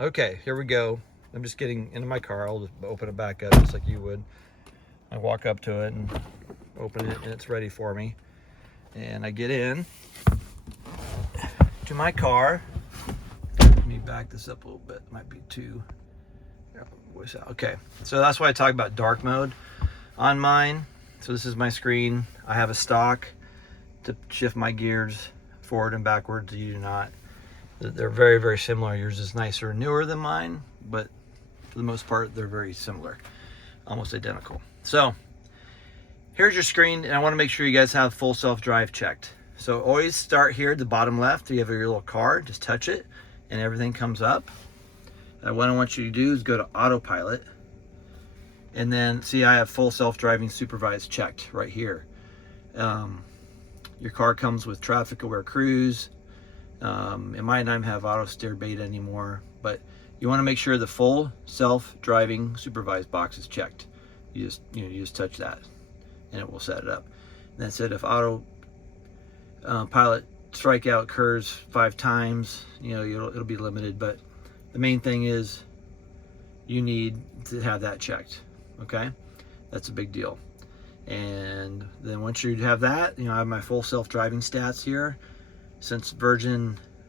Okay, here we go. I'm just getting into my car. I'll just open it back up just like you would. I walk up to it and open it, and it's ready for me. And I get in to my car. Let me back this up a little bit. Might be too. Okay, so that's why I talk about dark mode on mine. So this is my screen. I have a stock to shift my gears forward and backwards. You do not. They're very, very similar. Yours is nicer and newer than mine, but for the most part, they're very similar, almost identical. So here's your screen, and I want to make sure you guys have full self-drive checked. So always start here at the bottom left. You have your little car, just touch it, and everything comes up. And what I want you to do is go to autopilot, and then see I have full self-driving supervised checked right here. Your car comes with traffic aware cruise. It might not have auto steer beta anymore, but you want to make sure the full self-driving supervised box is checked. You just touch that, and it will set it up. And that's it. If auto pilot strikeout occurs 5 times, it'll be limited. But the main thing is you need to have that checked. Okay, that's a big deal. And then once you have that, I have my full self-driving stats here. Since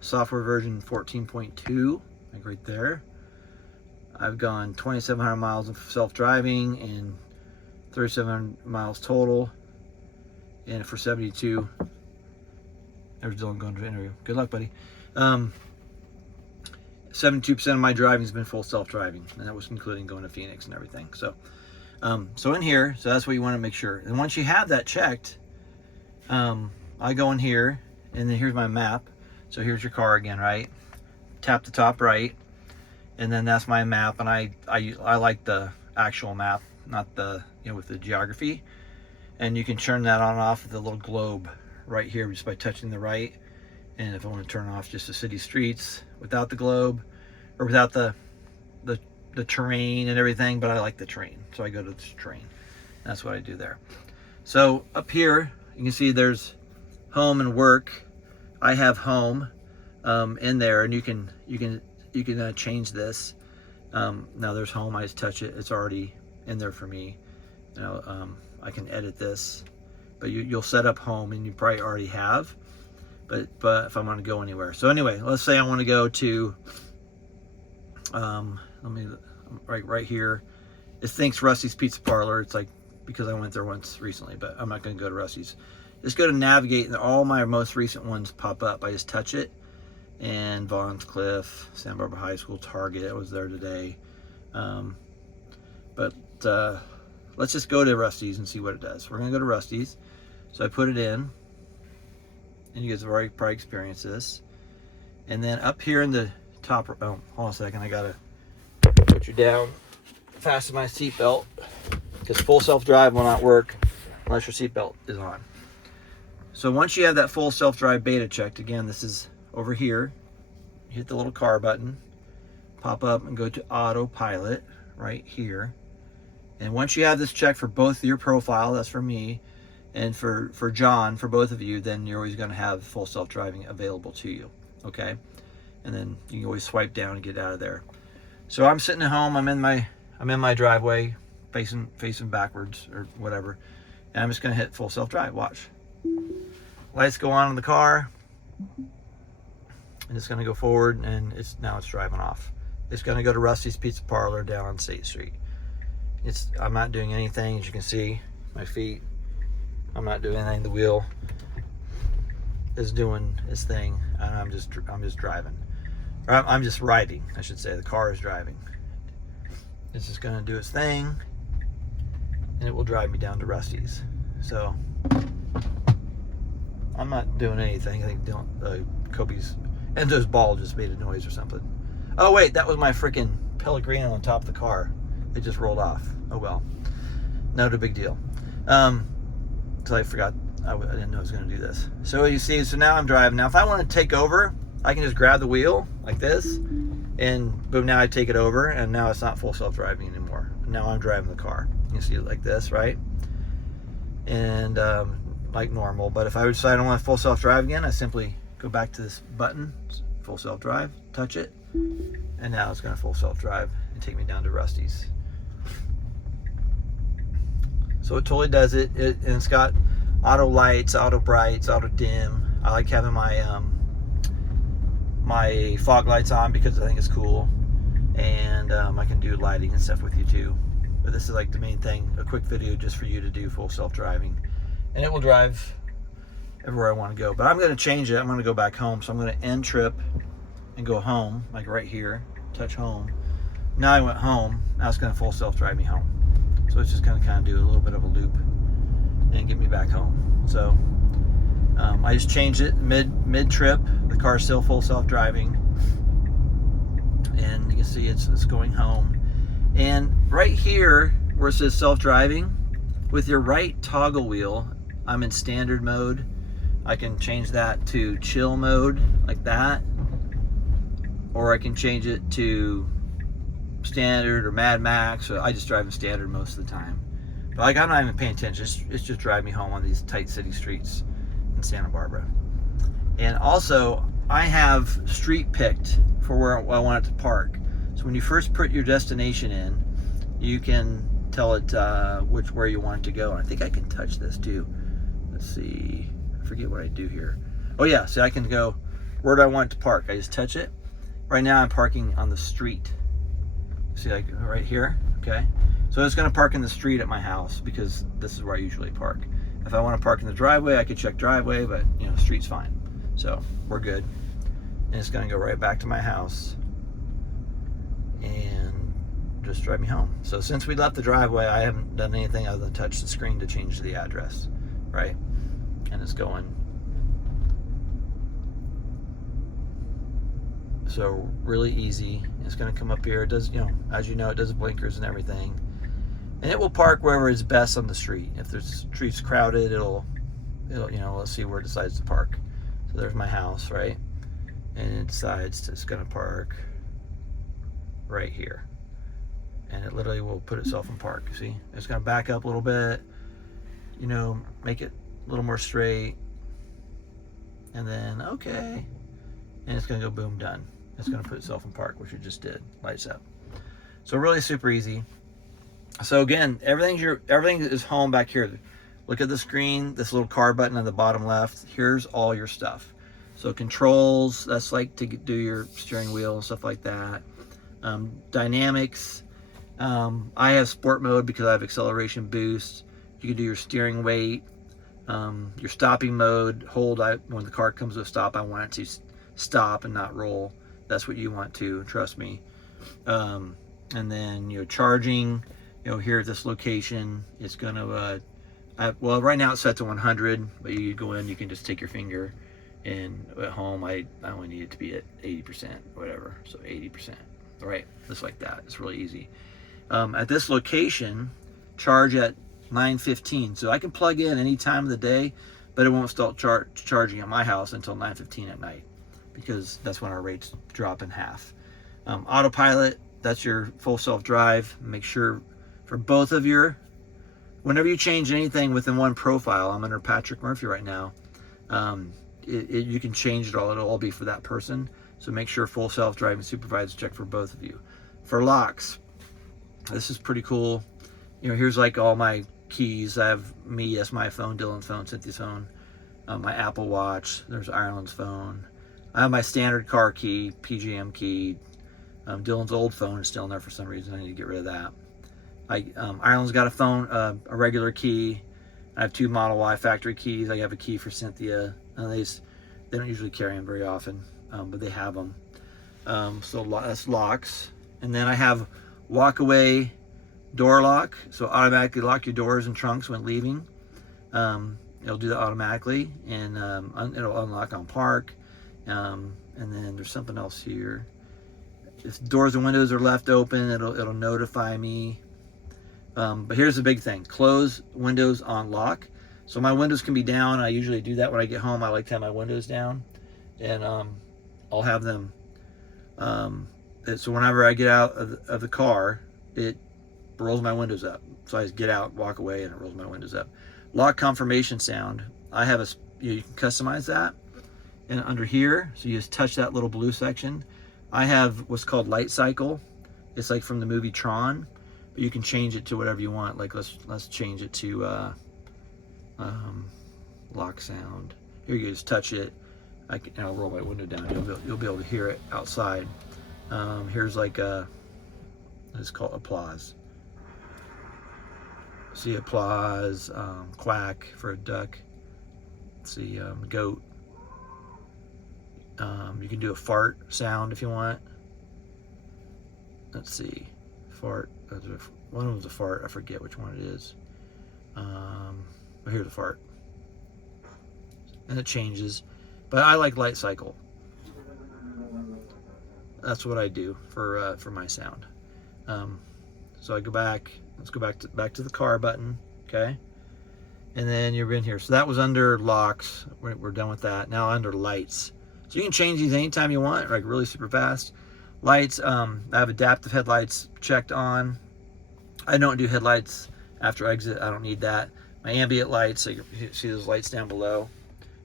software version 14.2, like right there, I've gone 2,700 miles of self-driving and 3,700 miles total. And for 72, there's Dylan going to the interview. Good luck, buddy. 72% of my driving has been full self-driving, and that was including going to Phoenix and everything. So in here, so that's what you want to make sure. And once you have that checked, I go in here. And then here's my map. So here's your car again, right? Tap the top right, and then that's my map. And I like the actual map, not the with the geography. And you can turn that on and off with the little globe right here just by touching the right. And if I want to turn off just the city streets without the globe, or without the terrain and everything, but I like the terrain, so I go to the terrain. That's what I do there. So up here you can see there's home and work. I have home in there, and you can change this. Now there's home. I just touch it. It's already in there for me. I can edit this, but you'll set up home, and you probably already have. But if I want to go anywhere, so anyway, let's say I want to go to right here. It thinks Rusty's Pizza Parlor. It's like because I went there once recently, but I'm not going to go to Rusty's. Just go to navigate, and all my most recent ones pop up. I just touch it, and Vaughn's Cliff, Santa Barbara High School, Target. I was there today. But let's just go to Rusty's and see what it does. We're gonna go to Rusty's. So I put it in, and you guys have already probably experienced this. And then up here in the top, oh, hold on a second. I gotta put you down, fasten my seatbelt, because full self-drive will not work unless your seatbelt is on. So once you have that full self-drive beta checked, again, this is over here. You hit the little car button, pop up and go to autopilot right here. And once you have this checked for both your profile, that's for me, and for John, for both of you, then you're always going to have full self-driving available to you. Okay? And then you can always swipe down and get out of there. So I'm sitting at home. I'm in my driveway, facing backwards or whatever, and I'm just going to hit full self-drive. Watch. Lights go on in the car, and it's going to go forward, and now it's driving off. It's going to go to Rusty's Pizza Parlor down on State Street. I'm not doing anything, as you can see, my feet. I'm not doing anything. The wheel is doing its thing, and I'm just driving. Or I'm just riding, I should say. The car is driving. It's just going to do its thing, and it will drive me down to Rusty's. So I'm not doing anything. I think Kobe's Enzo's ball just made a noise or something. Oh wait, that was my freaking Pellegrino on top of the car. It just rolled off. Oh well, not a big deal. So I forgot. I didn't know I was going to do this. So you see, so now I'm driving. Now if I want to take over, I can just grab the wheel like this, and boom, now I take it over, and now it's not full self-driving anymore. Now I'm driving the car. You can see it like this, right? And like normal. But if I decide I don't want full self-drive again, I simply go back to this button, full self-drive, touch it, And now it's going to full self-drive and take me down to Rusty's. So it totally does it. And it's got auto lights, auto brights, auto dim. I like having my my fog lights on because I think it's cool. And I can do lighting and stuff with you too. But this is like the main thing, a quick video just for you to do full self-driving. And it will drive everywhere I want to go. But I'm going to change it. I'm going to go back home. So I'm going to end trip and go home, like right here, touch home. Now I went home. Now it's going to full self-drive me home. So it's just going to kind of do a little bit of a loop and get me back home. So I just changed it mid-trip. The car's still full self-driving. And you can see it's going home. And right here where it says self-driving, with your right toggle wheel, I'm in standard mode. I can change that to chill mode like that, or I can change it to standard or Mad Max. So I just drive in standard most of the time. But like, I'm not even paying attention. It's just driving me home on these tight city streets in Santa Barbara. And also, I have street picked for where I want it to park. So when you first put your destination in, you can tell it where you want it to go. And I think I can touch this too. Let's see. I forget what I do here. Oh yeah, so I can go, where do I want it to park? I just touch it. Right now I'm parking on the street. See, like right here, okay? So it's gonna park in the street at my house because this is where I usually park. If I wanna park in the driveway, I could check driveway, but you know, street's fine. So we're good. And it's gonna go right back to my house and just drive me home. So since we left the driveway, I haven't done anything other than touch the screen to change the address, right? And it's going. So really easy. It's gonna come up here. It does, you know, as you know, it does blinkers and everything. And it will park wherever is best on the street. If the street's crowded, it'll, you know, let's see where it decides to park. So there's my house, right? And it decides it's gonna park right here. And it literally will put itself in park. See, it's gonna back up a little bit, you know, make it a little more straight, and then okay, and it's gonna go boom, done. It's gonna put itself in park, which it just did, lights up. So really super easy. So again, everything is home back here. Look at the screen, this little car button on the bottom left. Here's all your stuff. So controls, that's like to do your steering wheel and stuff like that. Dynamics, I have sport mode because I have acceleration boost. You can do your steering weight, your stopping mode, hold. When the car comes to a stop, I want it to stop and not roll. That's what you want to, trust me. And then your charging, you know, here at this location, it's gonna, well, right now it's set to 100, but you go in, you can just take your finger, and at home, I only need it to be at 80%, whatever, so 80%, all right, just like that. It's really easy. At this location, charge at 9:15, so I can plug in any time of the day, but it won't start charging at my house until 9:15 at night, because that's when our rates drop in half. Autopilot, that's your full self-drive. Make sure for both of your, whenever you change anything within one profile, I'm under Patrick Murphy right now, you can change it all. It'll all be for that person. So make sure full self-driving supervised check for both of you. For locks, this is pretty cool. You know, here's like all my keys. I have me as my phone, Dylan's phone, Cynthia's phone, my Apple Watch. There's Ireland's phone. I have my standard car key, PGM key. Dylan's old phone is still in there for some reason. I need to get rid of that. Ireland's got a phone, a regular key. I have 2 Model Y factory keys. I have a key for Cynthia. They don't usually carry them very often, but they have them. So that's locks. And then I have walk away door lock. So automatically lock your doors and trunks when leaving. It'll do that automatically, and it'll unlock on park. And then there's something else here. If doors and windows are left open, it'll notify me. But here's the big thing: close windows on lock. So my windows can be down. I usually do that when I get home. I like to have my windows down, and I'll have them. So whenever I get out of the car, it rolls my windows up. So I just get out, walk away, and it rolls my windows up. Lock confirmation sound. I have you can customize that, and under here, so you just touch that little blue section. I have what's called Light Cycle. It's like from the movie Tron, but you can change it to whatever you want. Like let's change it to lock sound. Here you go, just touch it. And I'll roll my window down. You'll be able to hear it outside. Here's like it's called applause. See applause, quack for a duck. Let's see, goat. You can do a fart sound if you want. Let's see, fart. One of them's a fart. I forget which one it is. But here's the fart, and it changes. But I like Light Cycle. That's what I do for my sound. So I go back. Let's go back to the car button. Okay, and then you're in here. So that was under locks. We're done with that. Now under lights. So you can change these anytime you want, like really super fast. Lights, I have adaptive headlights checked on. I don't do headlights after exit. I don't need that. My ambient lights, so you see those lights down below.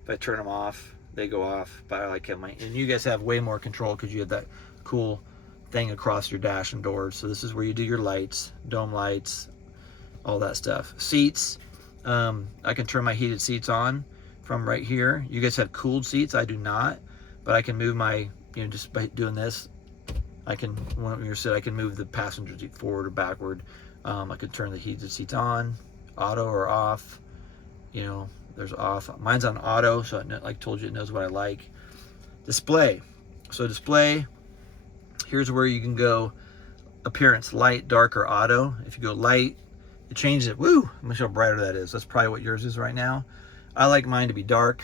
If I turn them off, they go off. But I like have and you guys have way more control because you have that cool thing across your dash and doors. So this is where you do your lights, dome lights, all that stuff. Seats, I can turn my heated seats on from right here. You guys have cooled seats. I do not, but I can move my, just by doing this, I can, when you're sitting, I can move the passenger seat forward or backward. I could turn the heated seats on, auto or off. There's off. Mine's on auto, so like I told you, it knows what I like. Display. So display, here's where you can go appearance, light, dark, or auto. If you go light, it changes it. Woo! I'm gonna show how brighter that is. That's probably what yours is right now. I like mine to be dark.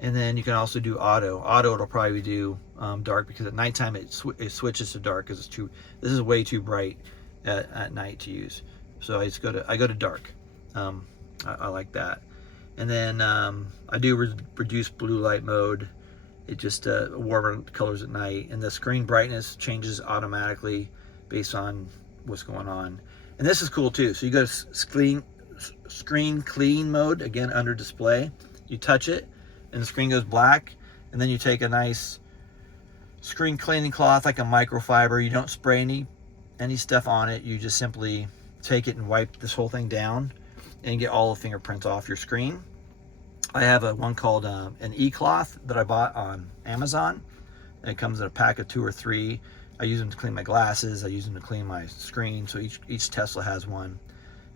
And then you can also do auto. Auto, it'll probably do dark because at nighttime it switches to dark because this is way too bright at night to use. So I go to dark. I like that. And then I do reduce blue light mode. It just warmer colors at night, and the screen brightness changes automatically based on what's going on. And this is cool too. So you go to screen clean mode, again under display. You touch it, and the screen goes black. And then you take a nice screen cleaning cloth, like a microfiber. You don't spray any stuff on it. You just simply take it and wipe this whole thing down and get all the fingerprints off your screen. I have one called an e-cloth that I bought on Amazon. And it comes in a pack of 2 or 3. I use them to clean my glasses. I use them to clean my screen. So each Tesla has one.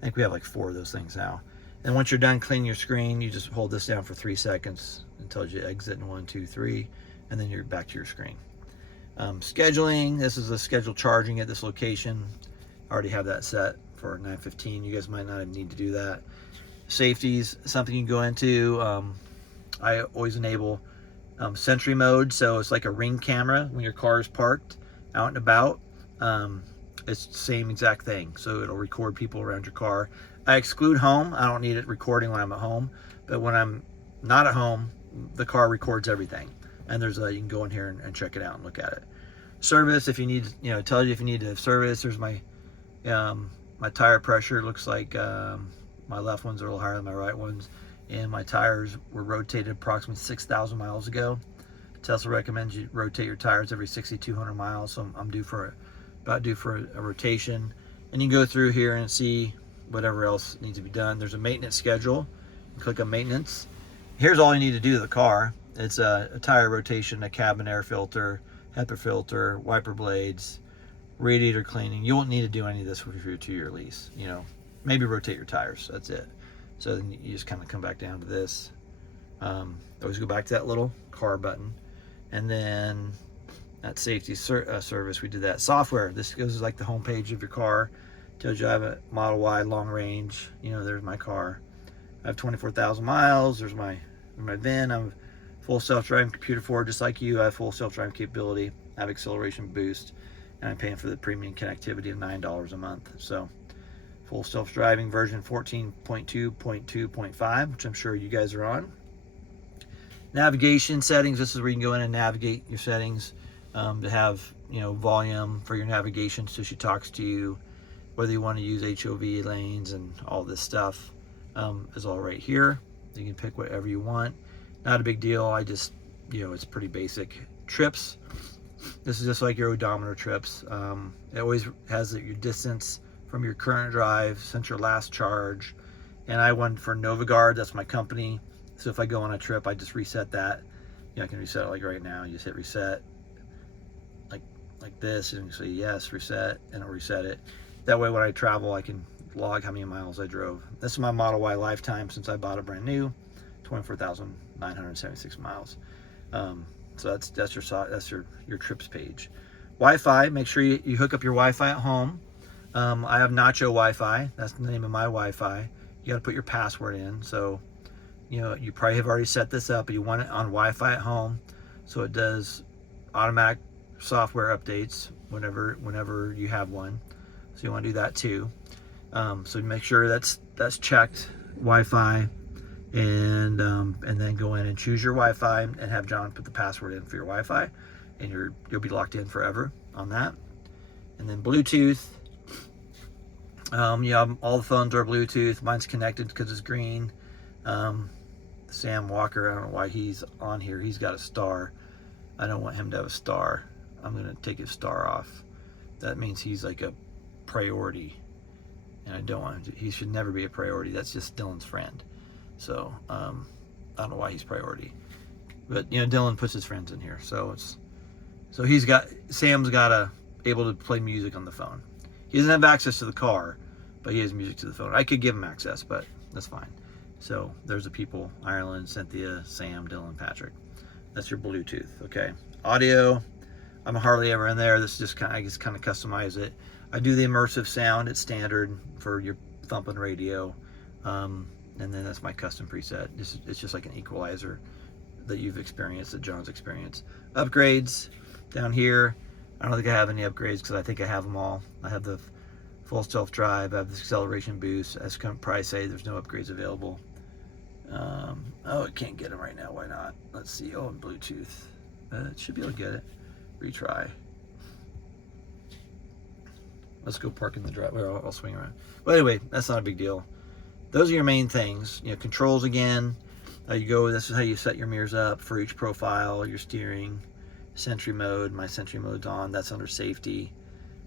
I think we have like 4 of those things now. And once you're done cleaning your screen, you just hold this down for 3 seconds until you exit in 1, 2, 3, and then you're back to your screen. Scheduling, this is the schedule charging at this location. I already have that set for 9:15. You guys might not even need to do that. Safeties, something you can go into. I always enable Sentry mode, so it's like a Ring camera when your car is parked out and about. It's the same exact thing, so it'll record people around your car. I exclude home. I don't need it recording when I'm at home, but when I'm not at home, the car records everything. And there's you can go in here and check it out and look at it. Service, if you need, it tells you if you need to service. There's my my tire pressure. It looks like my left ones are a little higher than my right ones, and my tires were rotated approximately 6,000 miles ago. Tesla recommends you rotate your tires every 6,200 miles, so I'm about due for a rotation. And you can go through here and see whatever else needs to be done. There's a maintenance schedule. You click on maintenance. Here's all you need to do to the car. It's a tire rotation, a cabin air filter, HEPA filter, wiper blades, radiator cleaning. You won't need to do any of this with your 2-year lease. Maybe rotate your tires. That's it. So then you just kind of come back down to this. Always go back to that little car button, and then that safety service. We did that. Software. This goes like the home page of your car. Tells you I have a Model Y long range. There's my car. I have 24,000 miles. There's my VIN. I'm full self-driving computer for just like you. I have full self-driving capability. I have acceleration boost, and I'm paying for the premium connectivity of $9 a month. So full self-driving version 14.2.2.5, which I'm sure you guys are on. Navigation settings. This is where you can go in and navigate your settings to have volume for your navigation, so she talks to you. Whether you want to use HOV lanes and all this stuff is all right here. You can pick whatever you want. Not a big deal. I just, it's pretty basic. Trips. This is just like your odometer trips. It always has your distance from your current drive since your last charge. And I went for NovaGuard, that's my company. So if I go on a trip, I just reset that. You know, I can reset it like right now. You just hit reset, like this, and you say yes, reset, and it'll reset it. That way when I travel, I can log how many miles I drove. This is my Model Y lifetime since I bought it brand new, 24,976 miles. So that's your trips page. Wi-Fi, make sure you hook up your Wi-Fi at home. I have Nacho Wi-Fi. That's the name of my Wi-Fi. You got to put your password in. So, you know, you probably have already set this up, but you want it on Wi-Fi at home, so it does automatic software updates whenever you have one. So you want to do that too. So make sure that's checked, Wi-Fi, and then go in and choose your Wi-Fi and have John put the password in for your Wi-Fi, and you'll be locked in forever on that. And then Bluetooth. Yeah, all the phones are Bluetooth. Mine's connected because it's green. Sam Walker, I don't know why he's on here. He's got a star. I don't want him to have a star. I'm going to take his star off. That means he's like a priority. And I don't want him to. He should never be a priority. That's just Dylan's friend. So, I don't know why he's priority. But, you know, Dylan puts his friends in here. So Sam's got able to play music on the phone. He doesn't have access to the car, but he has music to the phone. I could give him access, but that's fine. So there's the people: Ireland, Cynthia, Sam, Dylan, Patrick. That's your Bluetooth. Okay. Audio, I'm hardly ever in there. This is just I just kind of customize it. I do the immersive sound. It's standard for your thumping radio. And then that's my custom preset. It's just like an equalizer that you've experienced, that John's experienced. Upgrades down here. I don't think I have any upgrades because I think I have them all. I have the full self-drive, I have the acceleration boost. As can probably say, there's no upgrades available. Oh, it can't get them right now. Why not? Let's see. Oh, and Bluetooth. It should be able to get it. Retry. Let's go park in the drive. Well, I'll swing around. But anyway, that's not a big deal. Those are your main things. You know, controls again. This is how you set your mirrors up for each profile, your steering. Sentry mode, my Sentry mode's on. That's under safety.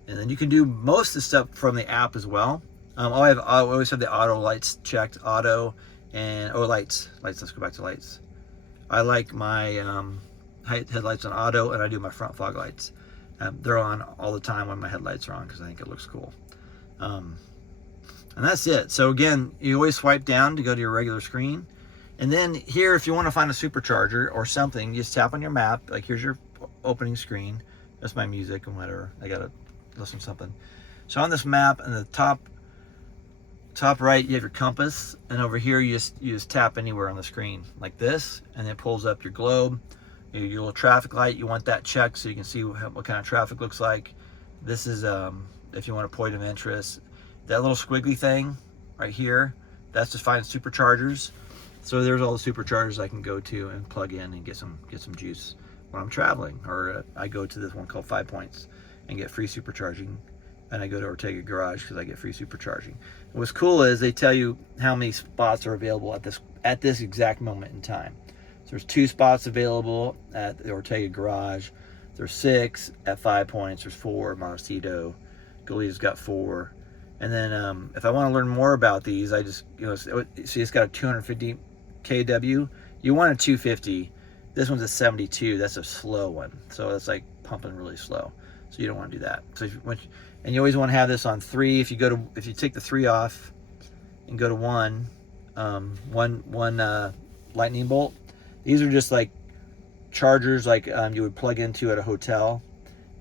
And then you can do most of the stuff from the app as well. I always have the auto lights checked. Auto and lights. Let's go back to lights. I like my headlights on auto, and I do my front fog lights. They're on all the time when my headlights are on because I think it looks cool. And that's it. So again, you always swipe down to go to your regular screen. And then here, if you want to find a supercharger or something, you just tap on your map. Like here's your opening screen. That's my music and whatever. I gotta listen to something. So on this map, in the top right, you have your compass, and over here you just tap anywhere on the screen like this, and it pulls up your globe, your little traffic light. You want that checked so you can see what kind of traffic looks like. This is if you want a point of interest. That little squiggly thing right here, that's to find superchargers. So there's all the superchargers I can go to and plug in and get some juice when I'm traveling. Or I go to this one called 5 Points and get free supercharging, and I go to Ortega Garage because I get free supercharging. And what's cool is they tell you how many spots are available at this exact moment in time. So there's 2 spots available at the Ortega Garage. There's 6 at 5 Points. There's 4 at Montecito. Goleta's got 4. And then if I want to learn more about these, I just, see it's got a 250 kW. You want a 250. This one's a 72. That's a slow one. So it's like pumping really slow. So you don't want to do that. So and you always want to have this on 3. If you take the 3 off and go to 1 lightning bolt, these are just like chargers like you would plug into at a hotel,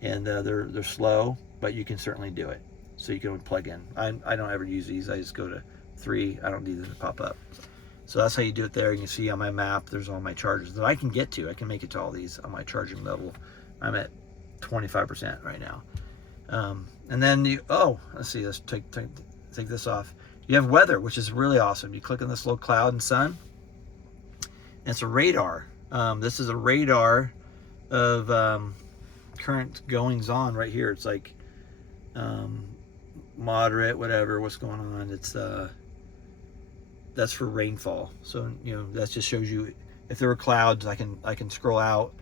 and they're slow, but you can certainly do it. So you can plug in. I don't ever use these. I just go to 3. I don't need them to pop up. So that's how you do it there. You can see on my map, there's all my chargers that I can get to. I can make it to all these on my charging level. I'm at 25% right now. And then let's see, let's take this off. You have weather, which is really awesome. You click on this little cloud and sun, and it's a radar. This is a radar of current goings on right here. It's like moderate, whatever, what's going on. It's that's for rainfall. So that just shows you if there were clouds. I can scroll out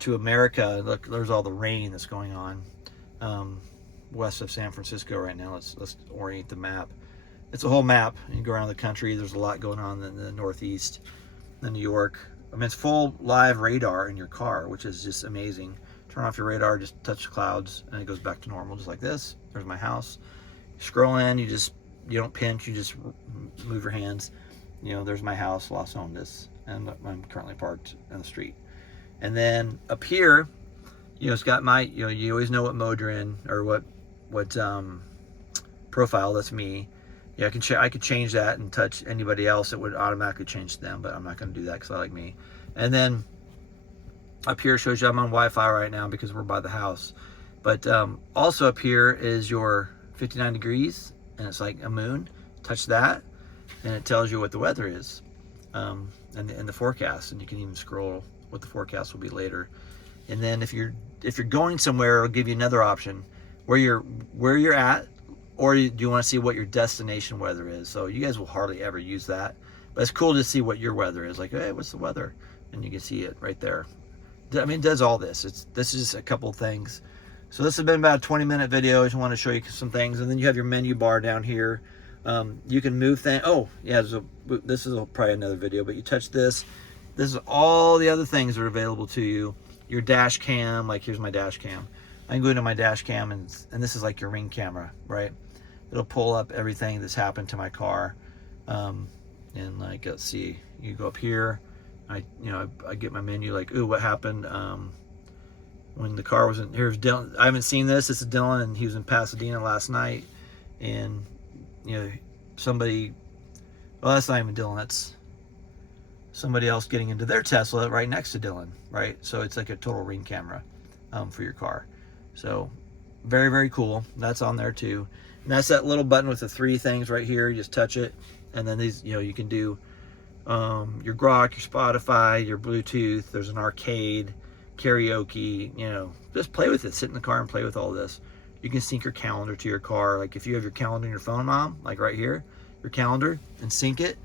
to America, look, there's all the rain that's going on west of San Francisco right now. Let's orient the map. It's a whole map. You go around the country, there's a lot going on in the Northeast, in New York. I mean, it's full live radar in your car, which is just amazing. Turn off your radar, just touch the clouds, and it goes back to normal, just like this. There's my house. Scroll in, you don't pinch, you just move your hands. You know, there's my house, Los Ondas, and I'm currently parked on the street. And then up here, you know, it's got my, you know, you always know what mode you're in, or what profile. That's me. Yeah, I could change that and touch anybody else. It would automatically change them, but I'm not going to do that because I like me. And then up here shows you I'm on Wi-Fi right now because we're by the house. But also up here is your 59 degrees, and it's like a moon. Touch that, and it tells you what the weather is, and the forecast. And you can even scroll what the forecast will be later. And then if you're going somewhere, it'll give you another option where you're at, or do you want to see what your destination weather is. So you guys will hardly ever use that, but it's cool to see what your weather is. Like, hey, what's the weather? And you can see it right there. I mean, it does all this. This is just a couple of things. So this has been about a 20-minute video. I just want to show you some things. And then you have your menu bar down here. You can move things. Oh, yeah, this is probably another video, but you touch this. This is all the other things that are available to you. Your dash cam, like here's my dash cam. I can go into my dash cam, and this is like your Ring camera, right? It'll pull up everything that's happened to my car. And like, let's see, you go up here. I get my menu, like, ooh, what happened when the car wasn't, here's Dylan. I haven't seen this. This is Dylan, and he was in Pasadena last night. And, you know, somebody, well, that's not even Dylan. That's somebody else getting into their Tesla right next to Dylan, right? So it's like a total Ring camera for your car. So very, very cool. That's on there too. And that's that little button with the three things right here. You just touch it, and then these, you know, you can do your Grok, your Spotify, your Bluetooth. There's an arcade, karaoke. You know, just play with it. Sit in the car and play with all this. You can sync your calendar to your car. Like if you have your calendar in your phone, Mom, like right here, your calendar, and sync it.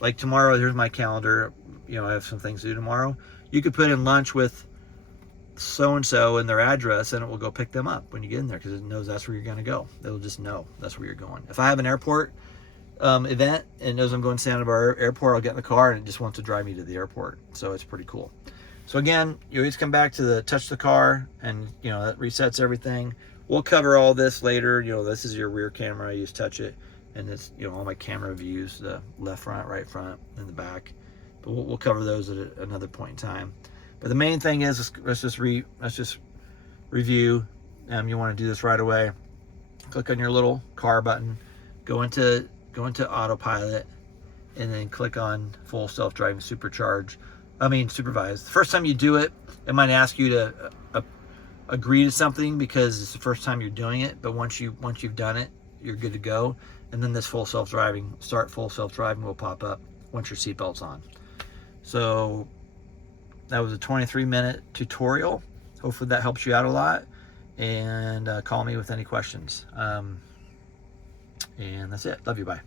Like tomorrow, here's my calendar. You know, I have some things to do tomorrow. You could put in lunch with so-and-so and their address, and it will go pick them up when you get in there because it knows that's where you're going to go. It'll just know that's where you're going. If I have an airport event and it knows I'm going to Santa Barbara Airport, I'll get in the car and it just wants to drive me to the airport. So it's pretty cool. So again, you always come back to the touch the car, and you know that resets everything. We'll cover all this later. You know, this is your rear camera. You just touch it, and it's, you know, all my camera views, the left front, right front, and the back. But we'll cover those at another point in time. But the main thing is, let's just review. You want to do this right away. Click on your little car button, go into autopilot, and then click on full self-driving superprised. The first time you do it, it might ask you to agree to something because it's the first time you're doing it. But once you've done it, you're good to go. And then this start full self-driving will pop up once your seatbelt's on. So that was a 23-minute tutorial. Hopefully that helps you out a lot. And call me with any questions. And that's it. Love you. Bye.